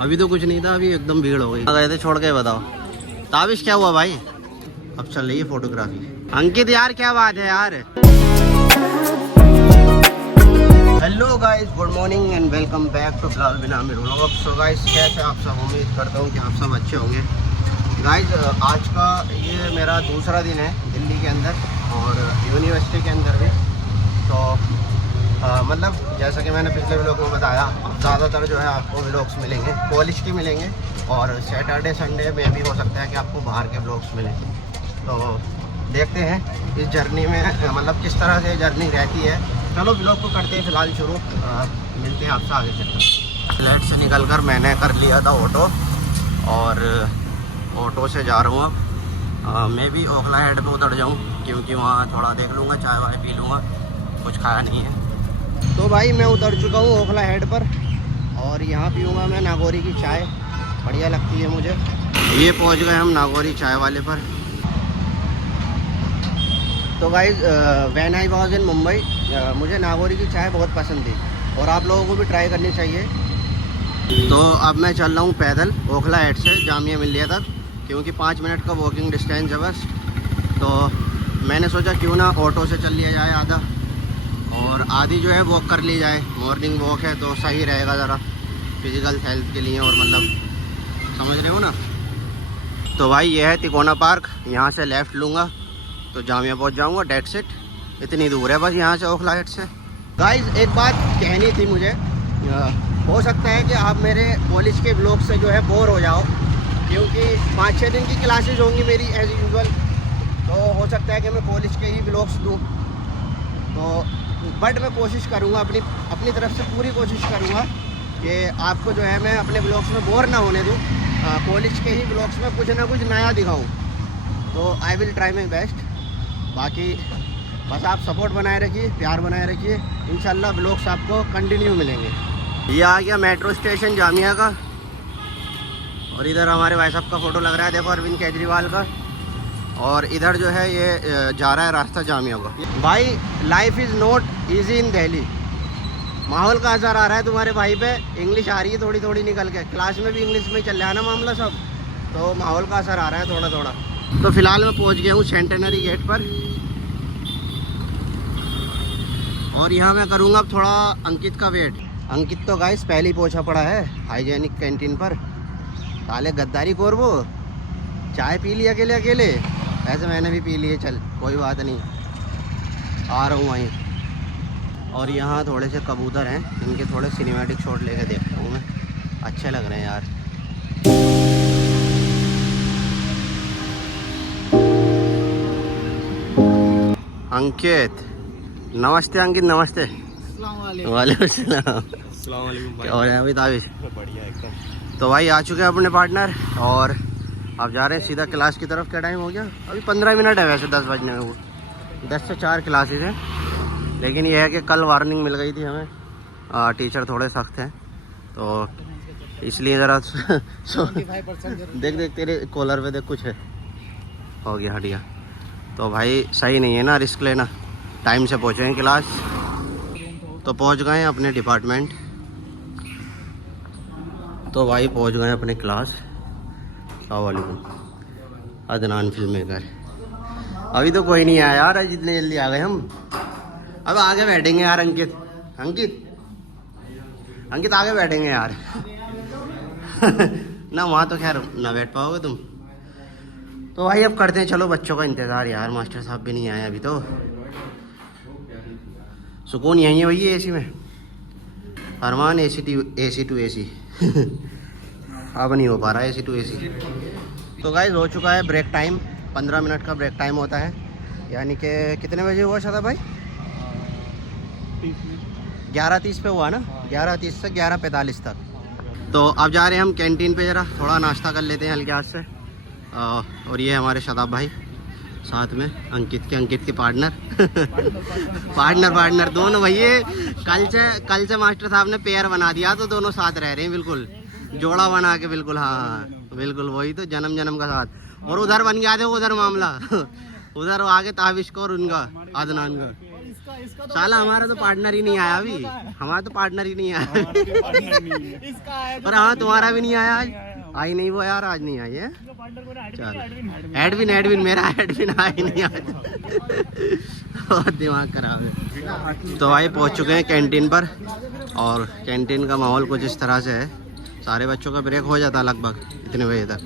अभी तो कुछ नहीं था, अभी एकदम भीड़ हो गई। गए थे छोड़ के, बताओ ताबिश क्या हुआ भाई? अब चल रही है फोटोग्राफी। अंकित यार क्या बात है यार। Hello guys, good morning and welcome back to फिलहाल बिना आमिर व्लॉग। सो गाइस कैसे आप सब? उम्मीद करता हूँ कि आप सब अच्छे होंगे। गाइस आज का ये मेरा दूसरा दिन है दिल्ली के अंदर और यूनिवर्सिटी के अंदर भी। तो मतलब जैसा कि मैंने पिछले व्लॉग में बताया, ज़्यादातर जो है आपको व्लॉग्स मिलेंगे कॉलेज के मिलेंगे और सैटरडे संडे में भी हो सकता है कि आपको बाहर के व्लॉग्स मिलें। तो देखते हैं इस जर्नी में मतलब किस तरह से जर्नी रहती है। चलो व्लॉग को करते हैं फिलहाल शुरू। मिलते हैं आपसे आगे चलकर। फ्लैट से निकल कर मैंने कर लिया था ऑटो और ऑटो से जा रहा हूँ अब। मैं भी ओखला हेड पे उतर जाऊँ क्योंकि वहाँ थोड़ा देख लूँगा, चाय वाय पी लूँगा, कुछ खाया नहीं है। तो भाई मैं उतर चुका हूँ ओखला हेड पर और यहाँ पीऊँगा मैं नागौरी की चाय, बढ़िया लगती है मुझे। ये पहुँच गए हम नागौरी चाय वाले पर। तो guys when I was in Mumbai मुझे नागौरी की चाय बहुत पसंद थी और आप लोगों को भी ट्राई करनी चाहिए। तो अब मैं चल रहा हूँ पैदल ओखला हेड से जामिया मिलिया तक, क्योंकि 5 मिनट का वॉकिंग डिस्टेंस है बस। तो मैंने सोचा क्यों ना ऑटो से चल लिया जाए आधा और आधी जो है वॉक कर ली जाए। मॉर्निंग वॉक है तो सही रहेगा ज़रा फिज़िकल हेल्थ के लिए, और मतलब समझ रहे हो ना। तो भाई ये है तिकोना पार्क, यहाँ से लेफ़्ट लूँगा तो जामिया पहुँच जाऊँगा। डेट्स इट, इतनी दूर है बस यहाँ से ओखला हेड से। गाइस एक बात कहनी थी मुझे, हो सकता है कि आप मेरे कॉलेज के ब्लॉग से जो है बोर हो जाओ, क्योंकि 5-6 दिन की क्लासेज होंगी मेरी एज़ यूजुअल। तो हो सकता है कि मैं कॉलेज के ही ब्लॉग्स दूँ, तो बट मैं कोशिश करूँगा अपनी तरफ से पूरी कोशिश करूँगा कि आपको जो है मैं अपने ब्लॉग्स में बोर ना होने दूँ। कॉलेज के ही ब्लॉग्स में कुछ ना कुछ नया दिखाऊँ, तो I will try my best. बाकी बस आप सपोर्ट बनाए रखिए, प्यार बनाए रखिए, इंशाल्लाह ब्लॉग्स आपको कंटिन्यू मिलेंगे। ये आ गया मेट्रो स्टेशन जामिया का और इधर हमारे भाई साहब का फ़ोटो लग रहा है, देखो अरविंद केजरीवाल का। और इधर जो है ये जा रहा है रास्ता जामिया का। भाई life is not easy in Delhi. माहौल का असर आ रहा है तुम्हारे भाई पे, इंग्लिश आ रही है थोड़ी थोड़ी निकल के, क्लास में भी इंग्लिश में चल रहा है ना मामला सब, तो माहौल का असर आ रहा है थोड़ा थोड़ा। तो फिलहाल मैं पहुंच गया हूँ सेंटेनरी गेट पर और यहाँ मैं करूँगा अब थोड़ा अंकित का वेट। अंकित तो गाइस पहले ही पहुँचा पड़ा है हाइजेनिक कैंटीन पर। साले गद्दारी कोर वो, चाय पी ली अकेले अकेले, ऐसे मैंने भी पी लिए, चल कोई बात नहीं, आ रहा हूँ वहीं। और यहाँ थोड़े से कबूतर हैं, इनके थोड़े सिनेमैटिक शॉट लेके देखता हूँ मैं, अच्छे लग रहे हैं यार। अंकित नमस्ते। अंकित नमस्ते। वालेकुम सलाम। क्या हो रहा है अभी ताबिश? बढ़िया एकदम। तो भाई आ चुके हैं अपने पार्टनर और अब जा रहे हैं सीधा क्लास की तरफ। क्या टाइम हो गया? अभी 15 मिनट है वैसे 10 बजने में। वो 10 से 4 क्लासेज हैं, लेकिन यह है कि कल वार्निंग मिल गई थी हमें, टीचर थोड़े सख्त हैं तो इसलिए ज़रा देख देख तेरे कॉलर पे देख कुछ है, हो गया हटिया। तो भाई सही नहीं है ना रिस्क लेना। टाइम से पहुँचे क्लास तो पहुँच गए अपने डिपार्टमेंट। तो भाई पहुँच गए अपने क्लास। अस्सलामुअलैकुम। Adnan film maker. अभी तो कोई नहीं आया यार, जितने जल्दी आ गए हम। अब आगे बैठेंगे यार अंकित। अंकित अंकित आगे बैठेंगे यार ना वहाँ तो खैर ना बैठ पाओगे तुम। तो भाई अब करते हैं, चलो बच्चों का इंतज़ार यार, मास्टर साहब भी नहीं आए अभी तो। सुकून यहीं है भैया एसी में। अरमान एसी टू एसी अब नहीं हो पा रहा है एसी टू एसी। तो गाइस हो चुका है ब्रेक टाइम, 15 मिनट का ब्रेक टाइम होता है, यानी कि कितने बजे हुआ शादा भाई? 11:30 पे हुआ ना, 11:30 से 11:45 तक। तो अब जा रहे हैं हम कैंटीन पे, ज़रा थोड़ा नाश्ता कर लेते हैं हल्के हाथ से। और ये हमारे शादाब भाई साथ में अंकित के पार्टनर पार्टनर दोनों भैया। कल से मास्टर साहब ने पेयर बना दिया तो दोनों साथ रह रहे हैं, बिल्कुल जोड़ा बना के, बिल्कुल हाँ बिल्कुल वही तो जन्म का साथ। और उधर बन गया था उधर मामला उधर आगे ताबिश को और उनका अदनान का। साला हमारा तो पार्टनर ही नहीं आया अभी, हमारा तो पार्टनर ही नहीं आया पर हाँ तुम्हारा भी नहीं आया आज, आई नहीं वो यार, आज नहीं आई है। चल एडविन मेरा एडविन आया ही नहीं आज बहुत दिमाग खराब है। तो भाई पहुंच चुके हैं कैंटीन पर और कैंटीन का माहौल कुछ इस तरह से है, सारे बच्चों का ब्रेक हो जाता है लगभग इतने बजे तक।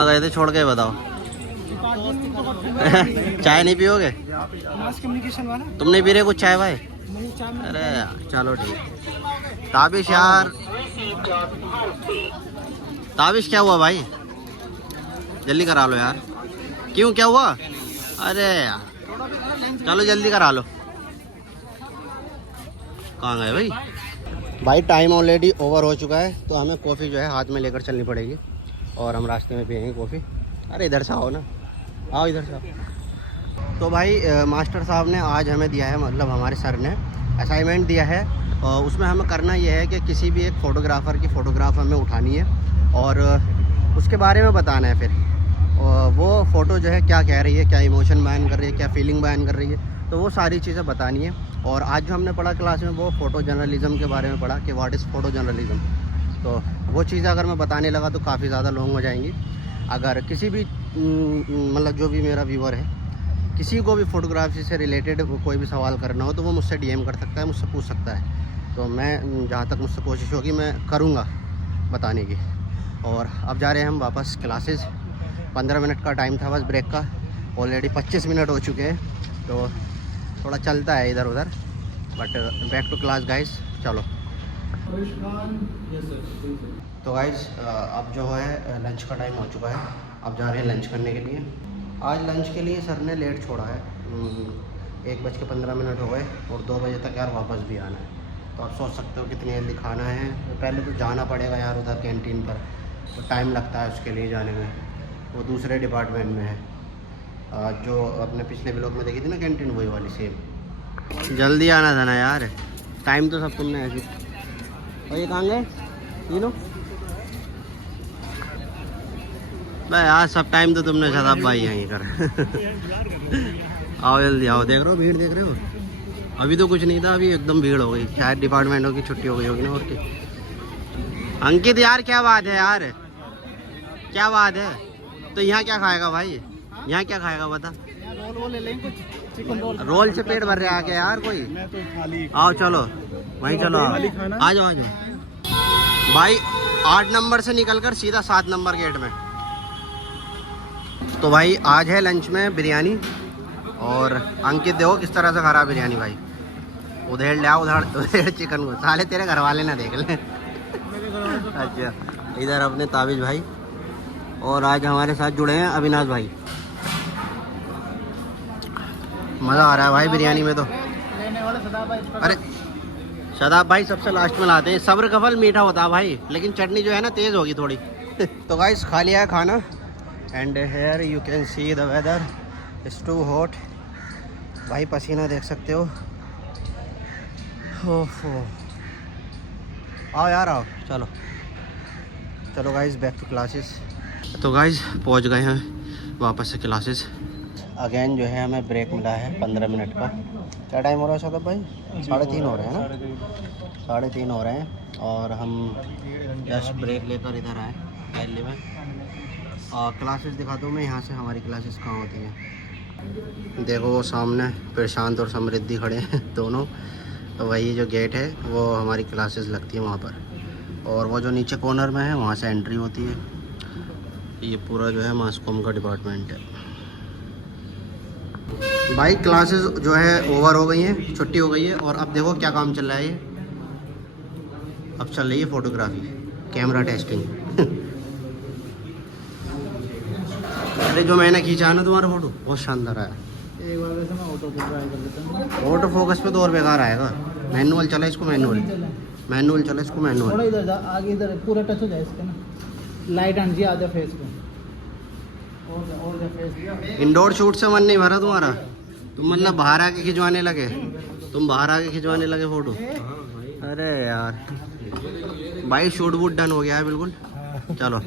आ गए थे छोड़ के बताओ चाय नहीं पियोगे? तुम नहीं पी रहे कुछ चाय भाई? अरे चलो ठीक। ताबिश यार, ताबिश क्या हुआ भाई? जल्दी करा लो यार। क्यों क्या हुआ? अरे यार चलो जल्दी करा लो। कहाँ गए भाई? भाई टाइम ऑलरेडी ओवर हो चुका है तो हमें कॉफ़ी जो है हाथ में लेकर चलनी पड़ेगी और हम रास्ते में पियेंगे कॉफ़ी। अरे इधर से आओ ना, आओ इधर से आओ। तो भाई मास्टर साहब ने आज हमें दिया है, मतलब हमारे सर ने असाइनमेंट दिया है और उसमें हमें करना ये है कि किसी भी एक फ़ोटोग्राफ़र की फ़ोटोग्राफ हमें उठानी है और उसके बारे में बताना है। फिर वो फ़ोटो जो है क्या कह रही है, क्या इमोशन बयान कर रही है, क्या फीलिंग बयान कर रही है, तो वो सारी चीज़ें बतानी है। और आज जो हमने पढ़ा क्लास में वो फ़ोटो जर्नलिज़म के बारे में पढ़ा कि व्हाट इज़ फ़ोटो जर्नलिज़म। तो वो चीज़ें अगर मैं बताने लगा तो काफ़ी ज़्यादा लॉन्ग हो जाएंगी। अगर किसी भी मतलब जो भी मेरा व्यूअर है किसी को भी फ़ोटोग्राफी से रिलेटेड कोई भी सवाल करना हो तो वो मुझसे डीएम कर सकता है, मुझसे पूछ सकता है। तो मैं जहाँ तक मुझसे कोशिश होगी मैं करूँगा बताने की। और अब जा रहे हैं हम वापस क्लासेस। 15 मिनट का टाइम था बस ब्रेक का, ऑलरेडी 25 मिनट हो चुके हैं तो थोड़ा चलता है इधर उधर, but back to class guys. चलो तो गाइस अब जो है लंच का टाइम हो चुका है, अब जा रहे हैं लंच करने के लिए। आज लंच के लिए सर ने लेट छोड़ा है, 1:15 हो गए और 2 बजे तक यार वापस भी आना है। तो आप सोच सकते हो कितनी जल्दी खाना है। तो पहले तो जाना पड़ेगा यार उधर कैंटीन पर, तो टाइम लगता है उसके लिए जाने में, वो दूसरे डिपार्टमेंट में है। जो अपने पिछले ब्लॉग में देखी थी ना कैंटीन, वही वाली सेम। जल्दी आना था ना यार, टाइम तो सब तुमने ऐसे। और ये कहाँ गए तीनों भाई? यार सब टाइम तो तुमने शताब भाई यहीं कर आओ जल्दी आओ। देख रहे हो भीड़, देख रहे हो? अभी तो कुछ नहीं था, अभी एकदम भीड़ हो गई। शायद डिपार्टमेंटों की छुट्टी हो गई होगी ना। और क्या अंकित यार क्या बात है यार, क्या बात है? तो यहाँ क्या खाएगा भाई? यहाँ क्या खाएगा बता? रोल ले लेंगे कुछ, चिकन रोल। रोल से पेट भर रहा है क्या यार कोई? मैं तो खाली। आओ चलो वहीं चलो, आ जाओ आ जाओ भाई। 8 नंबर से निकलकर सीधा 7 नंबर गेट में। तो भाई आज है लंच में बिरयानी और अंकित देखो किस तरह से खा रहा बिरयानी भाई। उधेड़ ले उधर चिकन को, साले तेरे घर वाले ना देख ले। अच्छा इधर अपने ताबिज भाई और आज हमारे साथ जुड़े हैं अविनाश भाई। मज़ा आ रहा है भाई बिरयानी में तो। अरे शदाब भाई सबसे लास्ट में लाते हैं। सब्र का फल मीठा होता है भाई, लेकिन चटनी जो है ना तेज़ होगी थोड़ी। तो गाइस खा लिया है खाना and here you can see the weather is too hot. भाई पसीना देख सकते हो। हो आओ यार आओ, चलो चलो गाइस बैक टू क्लासेस। तो गाइस पहुंच गए हैं वापस से क्लासेस। अगेन जो है हमें ब्रेक मिला है 15 मिनट का। क्या टाइम हो रहा है शताब भाई? 3:30 हो रहे हैं ना, 3:30 हो रहे हैं और हम जस्ट ब्रेक लेकर इधर आए दिल्ली में। क्लासेस दिखाता हूँ मैं यहाँ से, हमारी क्लासेस कहाँ होती हैं। देखो वो सामने प्रशांत और समृद्धि खड़े हैं दोनों, तो वही जो गेट है वो हमारी क्लासेस लगती है वहाँ पर। और वो जो नीचे कॉर्नर में है वहाँ से एंट्री होती है। ये पूरा जो है मास कॉम का डिपार्टमेंट है। भाई क्लासेस जो है ओवर हो गई हैं, छुट्टी हो गई है और अब देखो क्या काम चल रहा है। ये अब चल रही है फोटोग्राफी, कैमरा टेस्टिंग। अरे जो मैंने खींचा है ना तुम्हारा फोटो बहुत शानदार आया। एक बार वैसे मैं ऑटो को ट्राई कर लेता हूं। ऑटो फोकस पे तो और बेकार आएगा। मैनुअल चला इसको, मैनुअल चला इसको, मैनुअल। थोड़ा इधर जा, आगे इधर पूरा टच हो जाए इसका ना। लाइट आन जी आधा फेस को और फेस। इंडोर शूट से मन नहीं भरा तुम्हारा? तुम मतलब बाहर आके खिंचवाने लगे, तुम बाहर आके खिंचवाने लगे फोटो। अरे यार भाई शूट वूट डन हो गया है बिल्कुल। चलो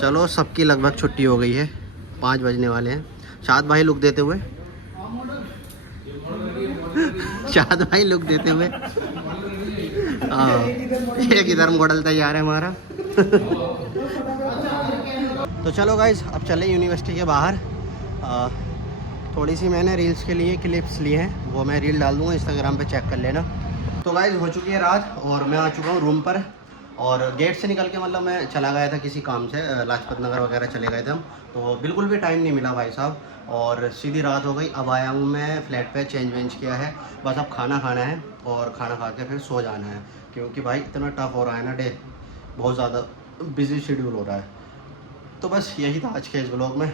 चलो सबकी लगभग छुट्टी हो गई है, 5 बजने वाले हैं। शाद भाई लुक देते हुए शाद भाई लुक देते हुए। हाँ, एक इधर मॉडल तैयार है हमारा। तो चलो गाइज, अब चले यूनिवर्सिटी के बाहर। थोड़ी सी मैंने रील्स के लिए क्लिप्स ली हैं, वो मैं रील डाल दूँगा, इंस्टाग्राम पे चेक कर लेना। तो गाइज हो चुकी है रात और मैं आ चुका हूँ रूम पर। और गेट से निकल के मतलब मैं चला गया था किसी काम से, लाजपत नगर वगैरह चले गए थे हम, तो बिल्कुल भी टाइम नहीं मिला भाई साहब, और सीधी रात हो गई। अब आया हूँ मैं फ्लैट पे, चेंज वेंज किया है, बस अब खाना खाना है और खाना खा के फिर सो जाना है, क्योंकि भाई इतना टफ हो रहा है ना डे, बहुत ज़्यादा बिजी शेड्यूल हो रहा है। तो बस यही था आज के इस ब्लॉग में।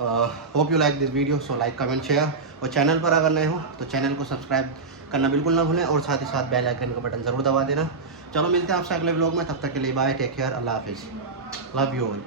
Hope you like this video, so like comment share, और चैनल पर अगर नए हो तो चैनल को सब्सक्राइब करना बिल्कुल ना भूलें, और साथ ही साथ बेल आइकन का बटन ज़रूर दबा देना। चलो मिलते हैं आपसे अगले ब्लॉग में, तब तक के लिए बाय, टेक केयर, अल्लाह हाफिज़, लव यू ऑल।